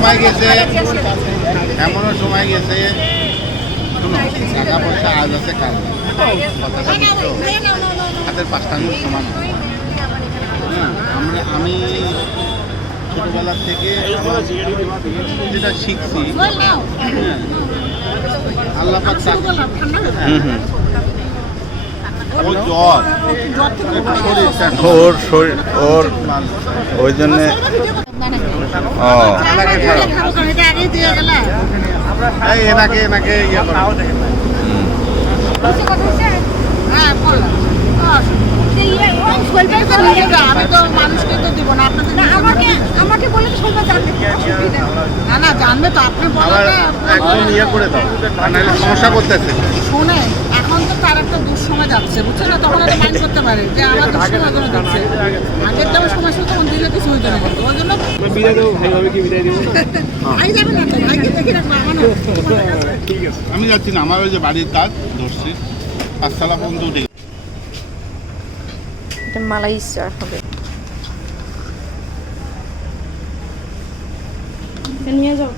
সময় গেছে, এমনও সময় গেছে, শোনো, টাকা পয়সা আজ আছে কাল নেই। কথাটা বুঝছো? হাতের পাঁচটা আঙুল সমান নয়। হ্যাঁ, আমি ছোটবেলা থেকে যেটা শিখছি, হ্যাঁ, আল্লাহ পাক ওর জ্বর, ওর শরীর ওর ওই জন্যে এনাকে এনাকে ইয়ে করো। আমি তো মানুষকে তো দিব না, আপনাদের আমাকে বলে না না জানবে তো, আপনি আবার একদম ইয়ে করে দাও, নাহলে সমস্যা করতেছে। শুনে এখন তো তার একটা দুঃসময় যাচ্ছে, বুঝছো না? তখন একটা মাইন্ড করতে পারে যে আমার দুঃসময় করে যাচ্ছে। আগের তো সময় ছিল তখন দিলে কিছু হইতে না, বলতো ওই জন্য বিদায় দেবো ভাইভাবে কি বিদায় দেবো না? ভাই যাবে না তো, ভাইকে দেখে রাখবো আমারও। ঠিক আছে, আমি যাচ্ছি না, আমার ওই যে বাড়ির কাজ ধরছি, পাঁচতলা পর্যন্ত উঠে এটা মালাই স্টার হবে। নিয়ে যাও।